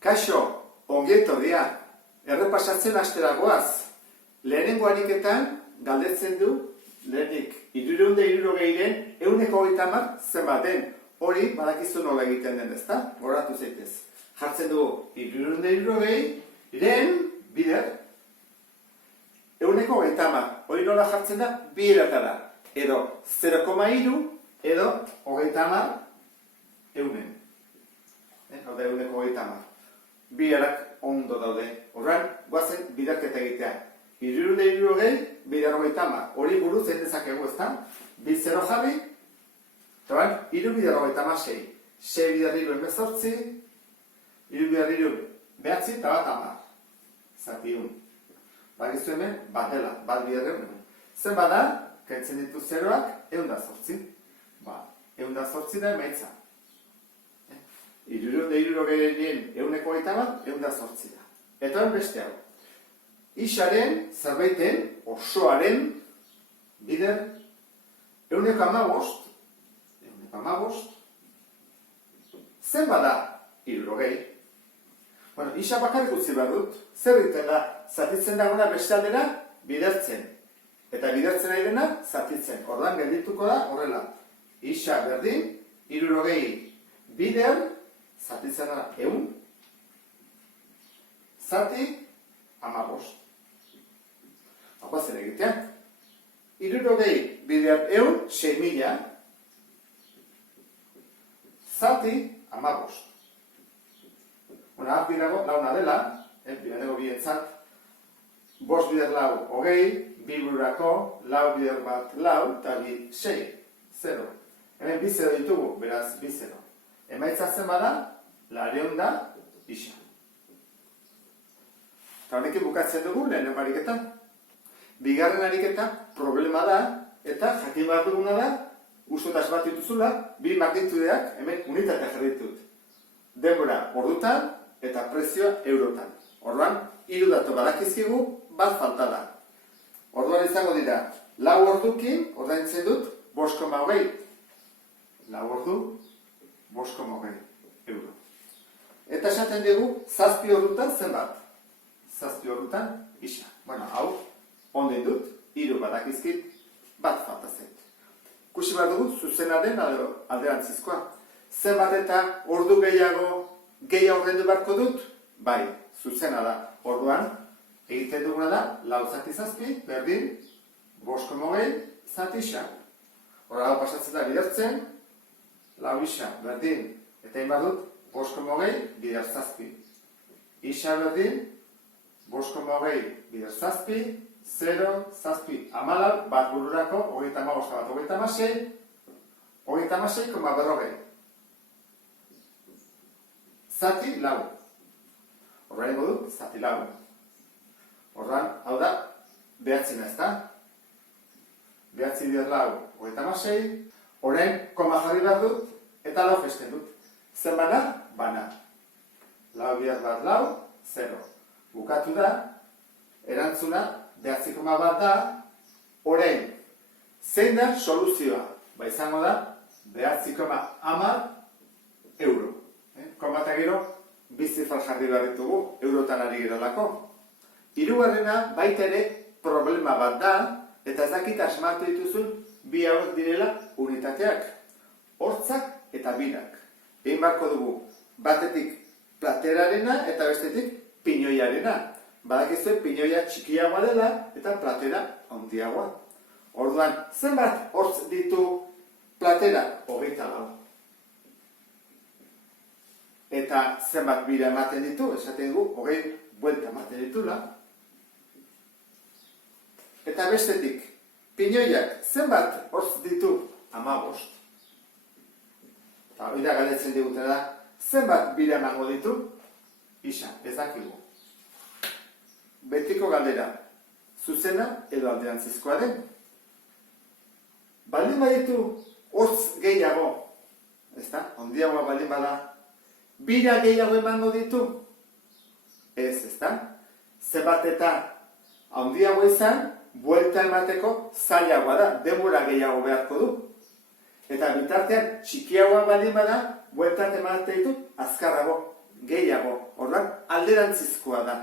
Kaixo, ongietorria, errepasatzen hastera goaz. Lehenengo ariketan galdetzen du, lehenik, 360-ren 130 zenbaten. Hori, badakizu nola egiten den, ezta? Goratu zaitez. Jartzen du 360-ren bider 130. Hori nola jartzen da? Bi eratara. Edo 0,3 edo 30 eunen. Hau da 130. Bi erak ondo daude. Horran, guazen bidarketa egitea. 360 bider 30. Hori buruz egin dezakegu, ezta? Bi 0 jarri, eta 3 bider 36. 6 bider 18, 3 bider 9, eta bat 10. Zati un. Bagizu hemen, bat dela, bat bider egun. Zen bada, kentzen ditu zeroak, 108. 108 da emaitza. 360-ren 108 da. Eta beste hau. Isaren, zerbaiten, osoaren, bider, 115, zen bada, 360. Bueno, isa bakarrik utzi behar dut. Zer egiten da, zatitzen dagoena beste aldera, bidertzen. Eta bidertzen ari dena, zatitzen. Ordan geldituko da, horrela. Isa berdin, 360 bider, zatitzen da 100, zati 15. Hau zer egitea. 360 bider 100, 6.000, zati 15. Bueno, hau birago, launa dela, birago bientzat, 5 bider lau 20, 2 bururako, lau bider bat lau, eta 6, 0. Hemen 2 0 ditugu, beraz 2 0. Emaitza zen bada, 200 isa. Eta honekin bukatzen dugu, lehenengo ariketa. Bigarren ariketa, problema da, eta jakin behar duguna da, ustotas bat dituzula, bi magnitudeak, hemen unitatea jarritut. Denbora ordutan, eta prezioa eurotan. Orduan, 3 datu badakizkigu, bat falta da. Orduan izango dira, 4 ordukin, ordaintzen dut, 5,20. 4 ordu, 5,20 euro. Eta esaten dugu, 7 ordutan zenbat. 7 ordutan, isa. Bueno, hau, onden dut, 3 badakizkit, bat falta zait. Kusi behar dugu, zuzena den alderantzizkoa. Zenbat eta ordu gehiago ordaindu beharko dut? Bai, zuzena da. Orduan, egiten duguna da, 4 zati 7, berdin, 5,20 zati isa. Horra hau pasatzen da bidertzen, 4 isa berdin, eta egin behar dut, 5,20 bider 7. Isa berdin, 5,20 bider 7, 0, 7, amalau, bat bururako, 35 bat, 36,40. Zati lau. Horra ingo dut, zati lau. Horran, hau da, behatzina ez da. Behatzi bider lau, 36. Horren, koma jarri behar dut, eta lau festen dut. Zen bana? Bana. Lau bider bat lau, 0. Bukatu da, erantzuna, 9,1 da, horrein, zein da soluzioa? Ba izango da, 9,10 euro. Koma eta gero, bizifal jarri behar ditugu, eurotan ari gerolako. Hirugarrena, baita ere, problema bat da, eta ez dakit asmatu dituzun, bi hauek direla unitateak. Hortzak eta binak. Egin barko dugu, batetik platerarena eta bestetik pinoiarena. Badakizue pinoia txikiagoa dela eta platera handiagoa. Orduan, zenbat hortz ditu platera? 24. Eta zenbat bira ematen ditu, esaten dugu, 20 buelta ematen ditula. Eta bestetik, pinoiak zenbat hortz ditu? 15. Eta hori da galdetzen digutena da, zenbat bira emango ditu? Isa, ez dakigu. Betiko galdera, zuzena edo alderantzizkoa den. Baldin baditu hortz gehiago, ezta? Handiagoa baldin bada, bira gehiago emango ditu? Ez, ezta? Zenbat eta handiago izan, buelta emateko zailagoa da, denbora gehiago beharko du. Eta bitartean txikiagoa baldin bada, bueltak ematen ditu azkarrago. gehiago. Orduan, alderantzizkoa da.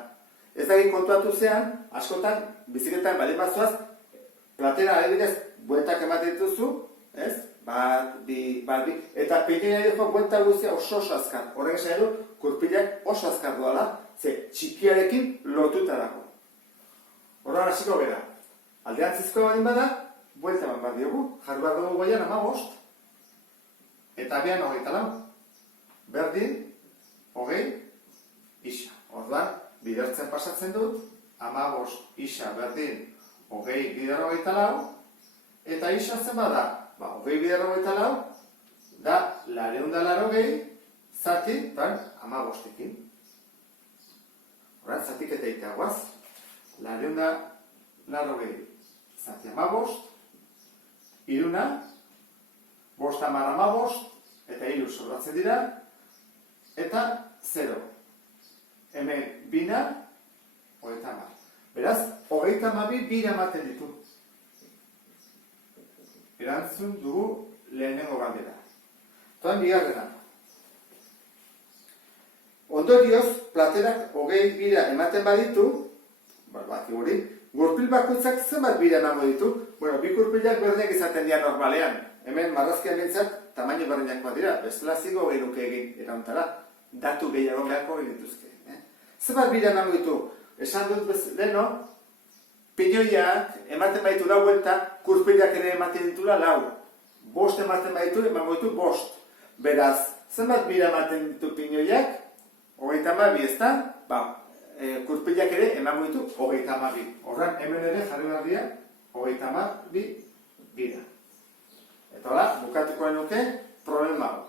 Ez da kontuatu zean, askotan, biziketan baldin bazoaz, platera adibidez, bueltak ematen dituzu, ez? Bat, bi, eta piñoia dira buelta guztia oso azkar. Horrek esan edo, kurpilak oso azkar doala, ze txikiarekin lotuta dago. Horren hasiko gara. Alderantzizkoa baldin bada, buelta eman bat diogu. Jarri bat dugu goian 15, eta abian 24. Berdin, 20, isa. Orduan, bidertzen pasatzen dut, 15 isa berdin, 20 bider 24, eta isa zen bada, 20 bider 24, da 280 zati, 15-ekin. Horren, zatik eta iteagoaz, 280 zati 15, iruna, 5-15, eta 3 sobratzen dira, eta 0. Hemen bina, 30. Beraz, 32 bira ematen ditu. Erantzun dugu lehenengo galdera. Toan bigarrena. Ondorioz, platerak 20 bira ematen baditu, baki hori, gurpil bakoitzak zenbat bira emango ditu? Bueno, bi gurpilak berdinak izaten dira normalean. Hemen marrazkian bintzat, tamaino berdinakoa dira, bestela zigo gehiruke egin erauntara, datu gehiago beharko dituzke. Zenbat bira emango ditu? Esan dut leheno, piñoiak ematen baitu 4 buelta, kurpilak ere ematen ditula 4. 5 ematen baitu, emango ditu 5. Beraz, zenbat bira ematen ditu piñoiak? 32, ezta? Kurpilak ere emango ditu 32. Horren, hemen ere jarri behar dira 32 bira. Eta hola, bukatuko nuke problema hau.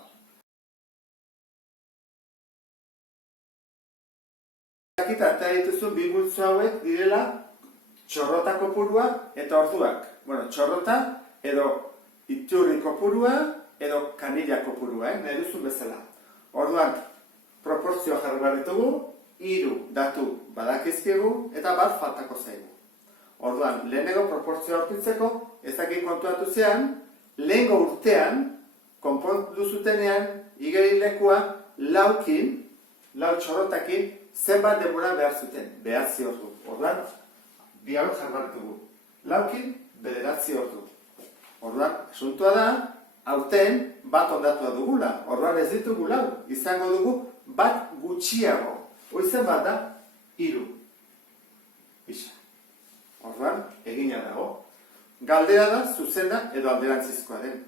Eta dituzun bi multzo hauek direla txorrota kopurua eta orduak. Bueno, txorrota edo iturri kopurua edo kanila kopurua, nahi duzun bezala. Orduan, proportzioa jarri behar ditugu, 3 datu badakizkigu eta bat faltako zaigu. Orduan, lehenengo proportzioa aurkitzeko, ezakik kontuatu zean, lehengo urtean, konpontu zutenean, igerilekua 4 txorrotakin, zenbat denbora behar zuten, 9 ordu. Orduan, bi hauek jarbartugu. 4 9 ordu. Orduan, asuntua da, aurten bat ondatua dugula. Orduan ez ditugu 4, izango dugu bat gutxiago. Hoizen bat da, 3. Isa. Orduan, egina dago. Galdera da, zuzena edo alderantzizkoa den.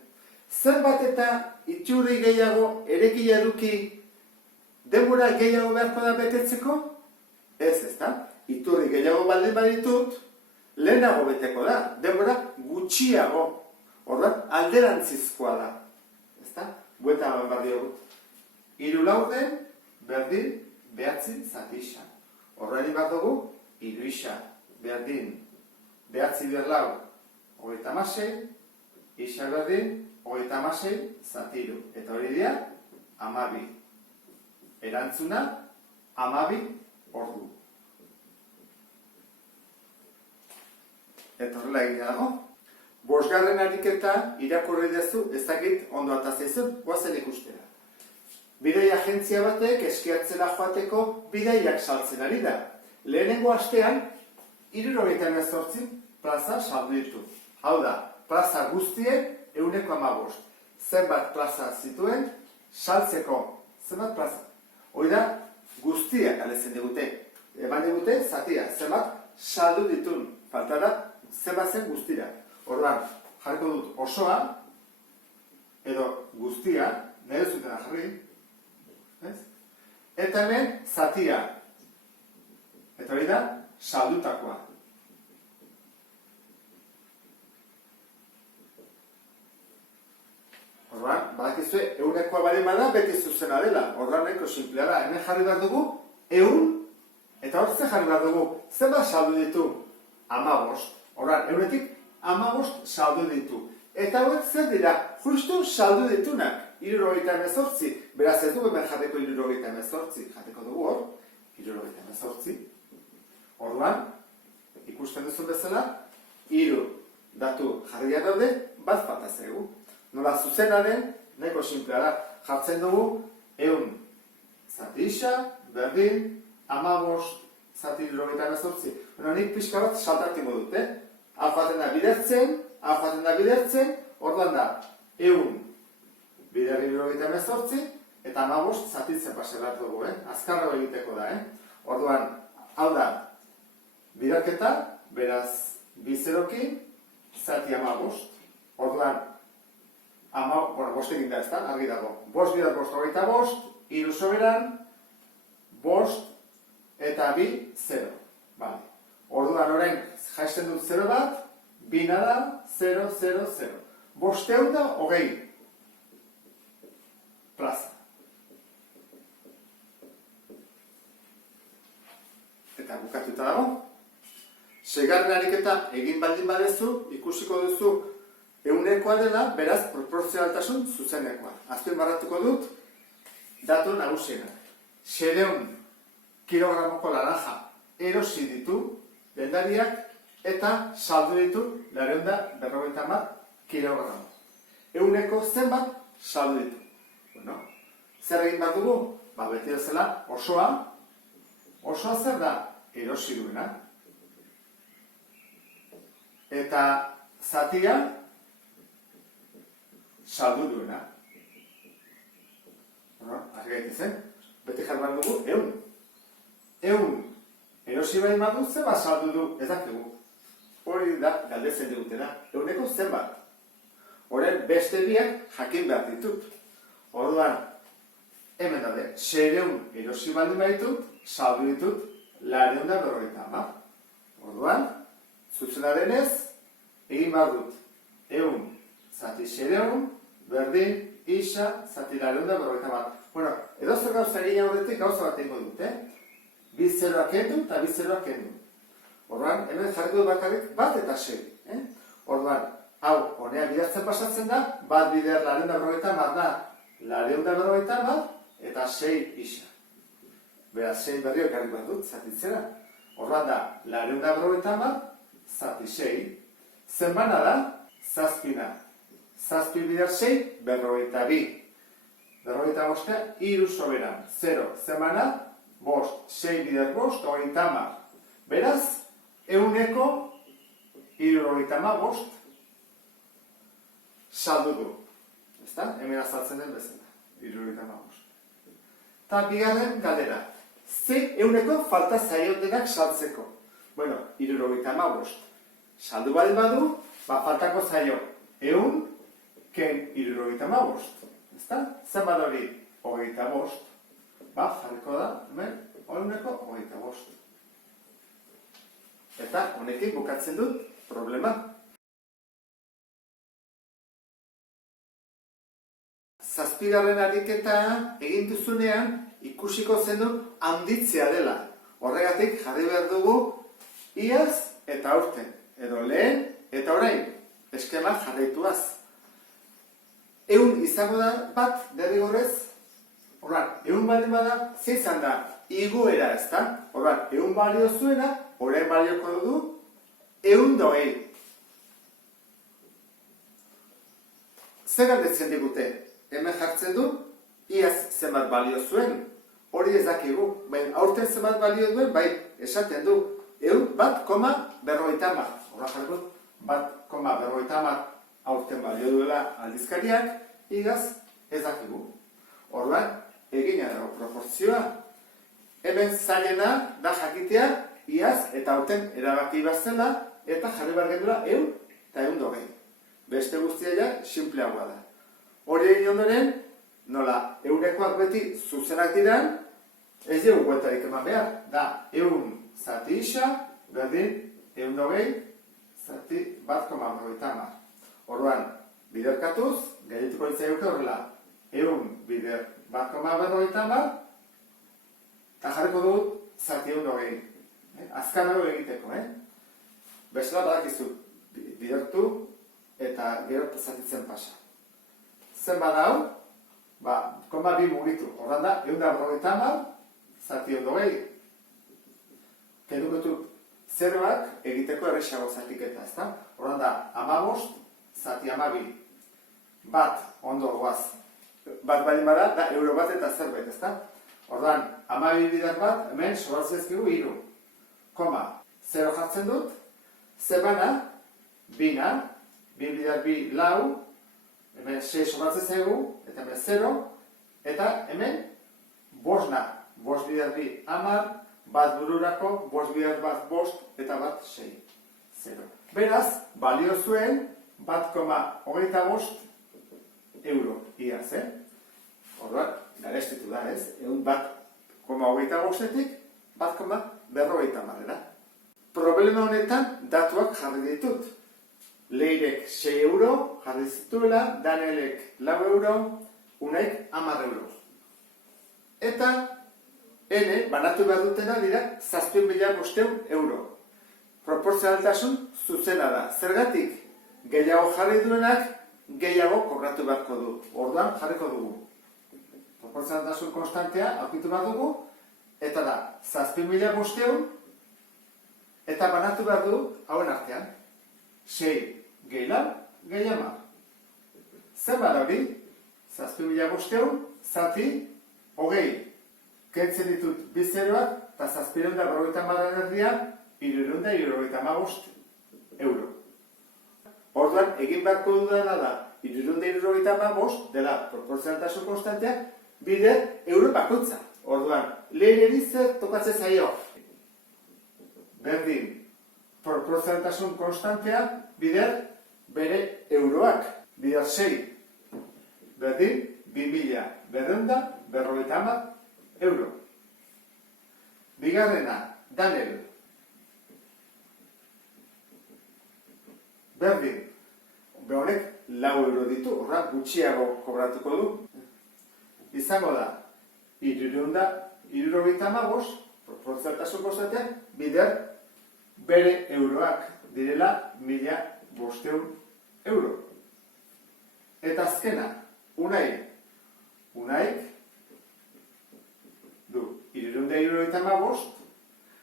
Zenbat eta iturri gehiago erekia eduki denbora gehiago beharko da betetzeko? Ez da. Iturri gehiago baldin baditut, lehenago beteko da. Denbora gutxiago. Orduan, alderantzizkoa da. Ez da? Buelta hauen bat diogut. 3 laurden, berdin, 9 zati isa. Horrein bat dugu, 3 isa, berdin, 9 berlau, 36, isa berdin, 36 zati 3. Eta hori dira, 12. Erantzuna, 12 ordu. Eta horrela egin dago. 5. ariketa irakurri dezu, ez dakit ondo atazaizun, guazen ikustera. Bidai agentzia batek eskiatzera joateko bidaiak saltzen ari da. Lehenengo astean, 78 plaza saldu ditu. Hau da, plaza guztiek 115. Zenbat plaza zituen, saltzeko zenbat plaza. Hoi da, guztiak alezen digute. Eman digute, zatia, zenbat saldu ditun. Falta da, zenbat zen guztira. Orduan, jarriko dut osoa, edo guztia, nahi duzutena jarri, eta hemen zatia. Eta hori da, saldutakoa. Orduan, badakizue, 100koa bali bada, beti zuzena dela. Orduan, nahiko simplea da. Hemen jarri behar dugu, 100, eta hor ze jarri behar dugu, zenbat saldu ditu? 15. Orduan, 100-etik 15 saldu ditu. Eta hauek zer dira, justu saldu ditunak. 78, beraz ez dugu hemen jateko 78, jateko dugu hor, 78. Orduan, ikusten duzun bezala, 3 datu jarriak daude, bat falta zaigu. Nola zuzena den, nahiko simplea da, jartzen dugu 100 zati isa, berdin, 15 zati 78. Nik pixka bat saltartiko dut, hau jaten da bidertzen, orduan da, 100 bider 78, eta 15 zatitzen paselat dugu, azkarra egiteko da, Orduan, hau da, biderketa, beraz, 2 zerokin, zati 15. Orduan, bost egin da ez da, argi dago. 5 bider 5, 3 soberan, 5 eta 2, 0. Orduan, orain, jaisten dut 0 bat, 2 da, 0, 0, 0. 500 da, 20 plaza. Eta bukatuta dago. Seigarren ariketa egin baldin badezu, ikusiko duzu ehunekoa dela, beraz proportzionaltasun zuzenekoa. Azpimarratuko dut, datu nagusienak. 600 kilogramoko laranja erosi ditu dendariak eta saldu ditu 450 kilogramo. Ehuneko zenbat saldu ditu. Zer egin bat dugu? Beti bezala osoa zer da? Erosi duena. Eta zatia saldu duena. Argi gaitezen, beti jarban dugu 100. 100 erosi bai madu zenbat saldu du, ez dakigu. Hori da galdetzen digutena, ehuneko zenbat. Horren beste biak jakin behar ditut. Orduan, hemen daude, 600 erosi baldin baitut, saldu ditut 450. Orduan, zuzena denez, egin behar dut. 100 zati 600, berdin, isa, zati 450. Bueno, edo zer gauza egin aurretik gauza bat egingo dut, 2 zeroak kendu eta 2 zeroak kendu. Orduan, hemen jarriko dut bakarrik bat eta 6. Orduan, hau, honea bidatzen pasatzen da, bat bider 450 da, 450 eta 6 isa. Beraz, 6 berrio ekarri bat dut, zatitzera. Orduan da, 450 zati 6. Zenbana da, zazpina. Zazpi bider 6, 42. 45, 3 soberan. 0, zenbana, 5, 6 bider 5, 30. Beraz, ehuneko 75 saldu du. Ezta? Hemen azaltzen den bezala. 75. Eta bigarren galdera. Ze ehuneko falta zaio denak saltzeko? Bueno, 75. Saldu baldin badu, faltako zaio 100 ken 75. Ezta? Zenbat hori 25. Jarriko da, hemen, ehuneko 25. Eta honekin bukatzen dut problema. Zazpigarren ariketa egin duzunean ikusiko zenun handitzea dela. Horregatik jarri behar dugu iaz eta aurten. Edo lehen eta orain. Eskema jarraituaz. 100 izango da bat derrigorrez. Horran, 100 baldin bada, ze izan da? Igoera ez da? Horran, 100 balio zuena, orain balioko dugu 120. Zer galdetzen digute? Hemen jartzen du, iaz zenbat balio zuen, hori ez dakigu, baina aurten zenbat balio duen, bai, esaten du, 1,50. Horra jarriko, 1,50 aurten balio duela aldizkariak, igaz ez dakigu. Orduan, egina dago proportzioa. Hemen zailena da jakitea, iaz eta aurten erabaki bazela, eta jarri behar gendura 100 eta 120. Beste guztia ja, sinpleagoa da. Hori egin ondoren, nola, eunekoak beti zuzenak diran, ez dugu gueltarik eman behar. Da, 100 zati isa, berdin, 120 zati 1,50. Orduan, biderkatuz, gaitetuko litzaiuke horrela, 100 bider 1,50, eta jarriko dut zati 120. Azkanago egiteko, Bezala badakizu, bidertu eta gero zatitzen pasa. Zenbat hau, 0,2 mugitu. Horran da, 150, zati 120. Kendukotu zeroak egiteko errexago zatiketa, ezta? Horran da, 15, zati 12. Bat, ondo goaz. Bat baldin bada, da euro bat eta zerbait, ezta? Orduan, 12 bider bat, hemen sobratzen ezkigu 3. Koma, 0 jartzen dut, zebana, bina, 2 bider 2, lau, hemen 6 sobratzen zaigu, eta hemen 0, eta hemen bosna, 5 bider 2, 10, bat bururako, 5 bider bat 5, eta bat 6, 0. Beraz, balio zuen, 1,25 euro iaz, Orduan, garestitu da, ez? Egun 1,25-etik 1,50-era. Problema honetan, datuak jarri ditut. Leirek 6 euro jarri zituela, Danielek 4 euro, Unaik 10 euro. Eta, ene, banatu behar dutena dira, 7.500 euro. Proportzionaltasun zuzena da. Zergatik, gehiago jarri duenak, gehiago kobratu beharko du. Orduan, jarriko dugu. Proportzionaltasun konstantea aurkitu behar dugu, eta da, 7.500 eta banatu behar du hauen artean. 6 gehi lau, gehi 10. Zer bada hori? 7.500 zati, hogei. Kentzen ditut 2 zeroak, eta 750 erdia, 375 euro. Orduan, egin beharko dudana da, 375 dela proportzionaltasun konstantea, bider euro bakoitza. Orduan, leheneri zer tokatzen zaio. Berdin, proportzionaltasun konstantea, bider bere euroak. Bider 6. Berdin, 2.250 euro. Bigarrena, Daniel. Berdin, honek 4 euro ditu, horra gutxiago kobratuko du. Izango da, 375, proportzionaltasun konstanteak, bider bere euroak direla 1.500 euro. Eta azkena, Unaik du 375,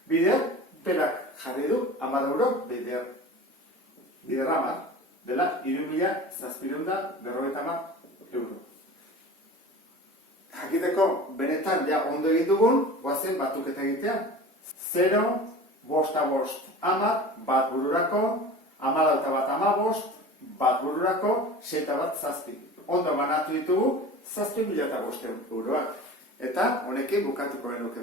bider berak jarri du 10 euro, bider 10 dela 3.750 euro. Jakiteko, benetan, ja ondo egin dugun, guazen batuketa egitea. 0, 5, 10, bat bururako, 10 eta bat 15, bat bururako, 6 eta bat 7. Ondo banatu ditugu, 7.500 euroak. Eta honekin bukatuko genuke.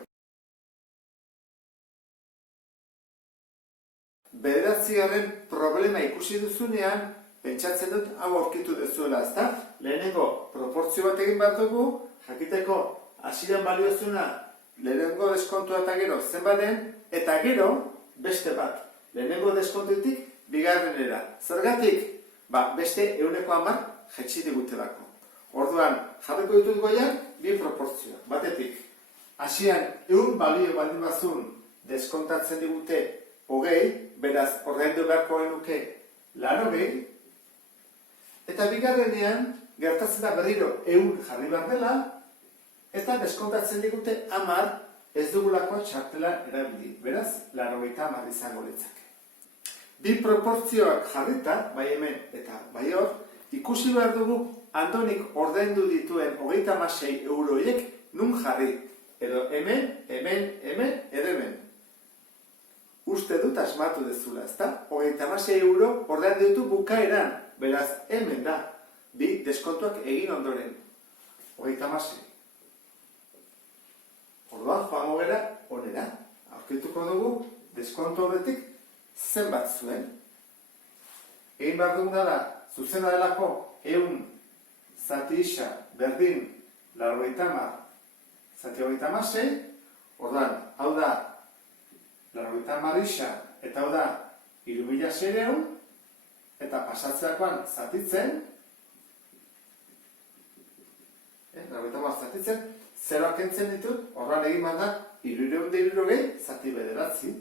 9. problema ikusi duzunean, pentsatzen dut hau aurkitu dezuela, ezta? Lehenengo proportzio bat egin bat dugu, jakiteko hasieran baliozuna lehenengo deskontua eta gero zenbaden, eta gero beste bat. Lehenengo deskontutik bigarrenera. Zergatik? Beste 110 jaitsi digutelako. Orduan, jarriko ditut goian, bi proportzioa. Batetik, hasieran 100 balio baldin bazun deskontatzen digute 20, beraz ordaindu beharko genuke 80, eta bigarrenean gertatzen da berriro 100 jarri behar dela, eta deskontatzen digute 10 ez dugulako txartela erabili. Beraz, 80 izango litzake. Bi proportzioak jarrita, bai hemen eta bai hor, ikusi behar dugu Andonik ordaindu dituen 36 euroiek nun jarri. Edo hemen, edo hemen. Uste dut asmatu dezula, ezta? 36 euro ordaindu ditu bukaeran. Beraz, hemen da. Bi deskontuak egin ondoren. 36. Orduan, joango gara onera. Aurkituko dugu, deskontu horretik zenbat zuen. Egin behar dugun da, zuzena delako 100 zati isa berdin 80 zati 36. Orduan, hau da 80 isa eta hau da 3.600, eta pasatzeakoan zatitzen, 80 zatitzen, zeroak kentzen ditut, horran egin bat da, 360 zati bederatzi.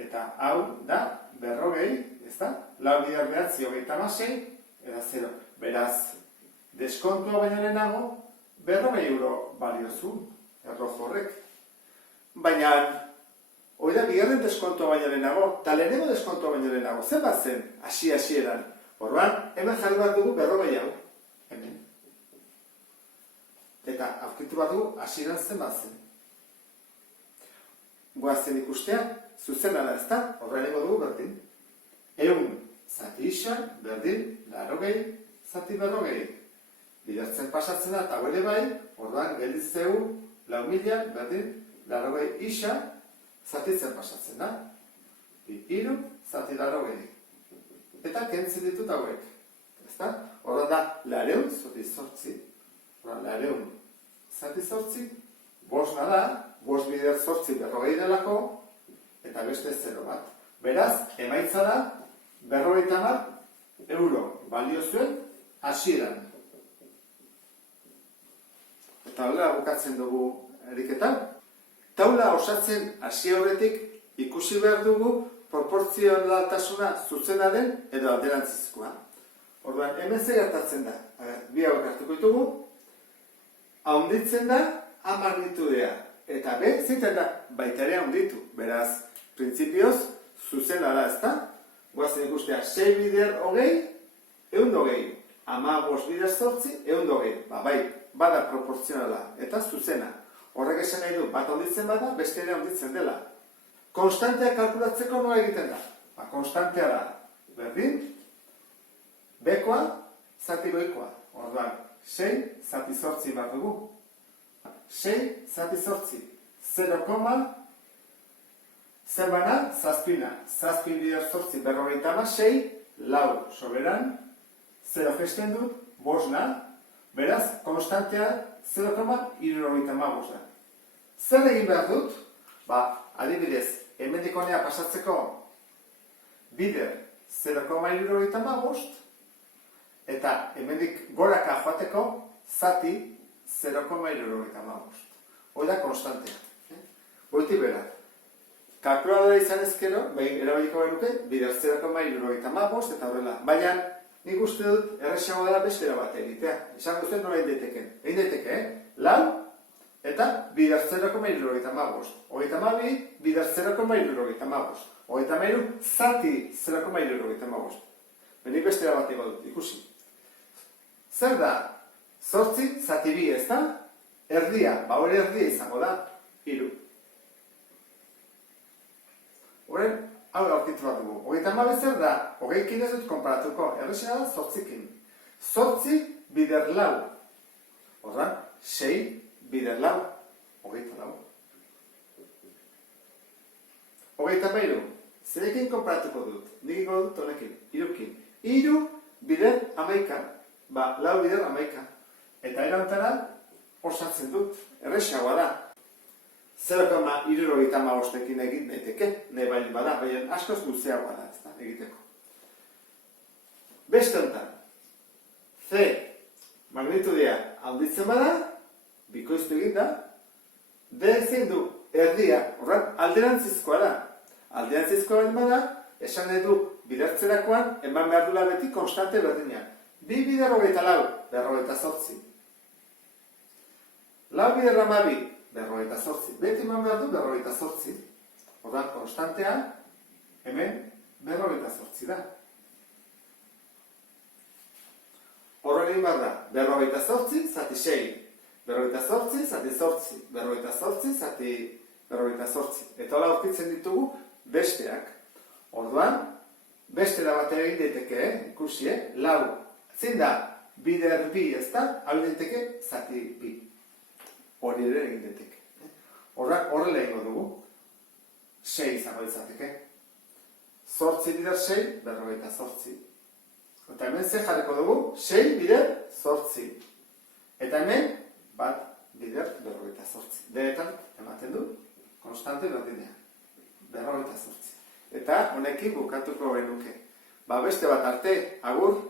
Eta hau da, 40, ez da? 4 bidar behatzi 36, eta 0. Beraz, deskontua baino lehenago, 40 euro baliozu, errojo horrek. Baina, hori da, bigarren deskontua baino lehenago, eta lehenengo deskontua baino lehenago, zenbat zen, hasieran. Orduan, hemen jarri bat dugu 40 hau. Hemen. Eta aurkitu bat dugu hasieran zenbat zen. Goazen ikustea, zuzena da ez da, horrengo dugu berdin. 100 zati isa, berdin, 80 zati 40. Bidertzen pasatzen da, eta ere bai, orduan gelditzeu 4.000 berdin, 80 isa, zatitzen pasatzen da. 3 zati 80. Eta kentzen ditut hauek. Ezta? Horren da, 200 zati 8. Horren 200 zati 8. Bosna da, 5 bider 8 40 delako, eta beste 0 bat. Beraz, emaitza da, 50 euro balio zuen hasieran. Taula bukatzen dugu eriketan. Taula osatzen hasi aurretik ikusi behar dugu proportzionaltasuna zuzena den edo alderantzizkoa. Orduan, hemen ze gertatzen da. Bi hauek hartuko ditugu. Haunditzen da A magnitudea. Eta B, zeiten da baita ere haunditu. Beraz, printzipioz, zuzena da ez da. Goazen ikustea 6 bider 20, 120. 15 bider 8, 120. Bai, bada proportzionala eta zuzena. Horrek esan nahi du, bat haunditzen bada, beste ere haunditzen dela. Konstantea kalkulatzeko nola egiten da? Konstantea da, berdin, bekoa, zati goikoa. Orduan, 6 zati 8 bat dugu. 6 zati 8. 0, zerbana, zazpina. Zazpin bider 8, 56, lau soberan, 0 gesten dut, bosna. Beraz, konstantea 0,75 da. Zer egin behar dut? Adibidez, hemendik honea pasatzeko bider 0,75 eta hemendik goraka joateko zati 0,75. Hoi da konstantea. Goiti bera. Kalkuladora izan ezkero, erabiliko benuke, bider 0,75 eta horrela. Baina, nik uste dut erresago dela bestera bat egitea. Esan duzuen nola egin daiteke, lau eta bider 0,75. Hogeita mabi, bider 0,75. Hogeita mairu, zati 0,75. Benik bestera bat ego dut, ikusi. Zer da? 8 zati bi ez da? Erdia, hori erdia izango da, 3. Horren, hau aurkitu bat dugu. Hogeita mabi zer da? Hogeikin ez dut konparatuko. Errexena da 8kin. 8 bider lau. Horren, 6 bider lau. Hogeita lau. Hogeita mairu. Zerekin konparatuko dut. Nik ingo dut honekin. 3kin. 3 bider 11. Lau bider 11. Eta erantara osatzen dut. Errexagoa da. 0,75ekin egin daiteke, nahi baino bada, baina askoz luzeagoa da, ezta, egiteko. Beste honetan, C magnitudea handitzen bada, bikoiztu egin da, D zein du, erdia, horren alderantzizkoa da. Alderantzizkoa bada, esan nahi du, bidertzerakoan, eman behar dula beti konstante berdinean. 2 bider 24, 48. Lau bider 12, 48. Beti eman behar du 48. Horren konstantea, hemen 48 da. Horren egin behar da, 48 zati 6, 48 zati 8, 48 zati 48. Eta hola aurkitzen ditugu besteak. Orduan, beste da bat egin daiteke, ikusi, lau. Zein da, bider bi ez da, hau daiteke zati bi. Hori ere egin daiteke. Horrela egingo dugu, 6 izango izateke. 8 bider 6, 48. Eta hemen ze jarriko dugu, 6 bider 8. Eta hemen, bat bider 48. Deetan, ematen du, konstante berdinea. 48. Eta honekin bukatuko genuke. Beste bat arte, agur!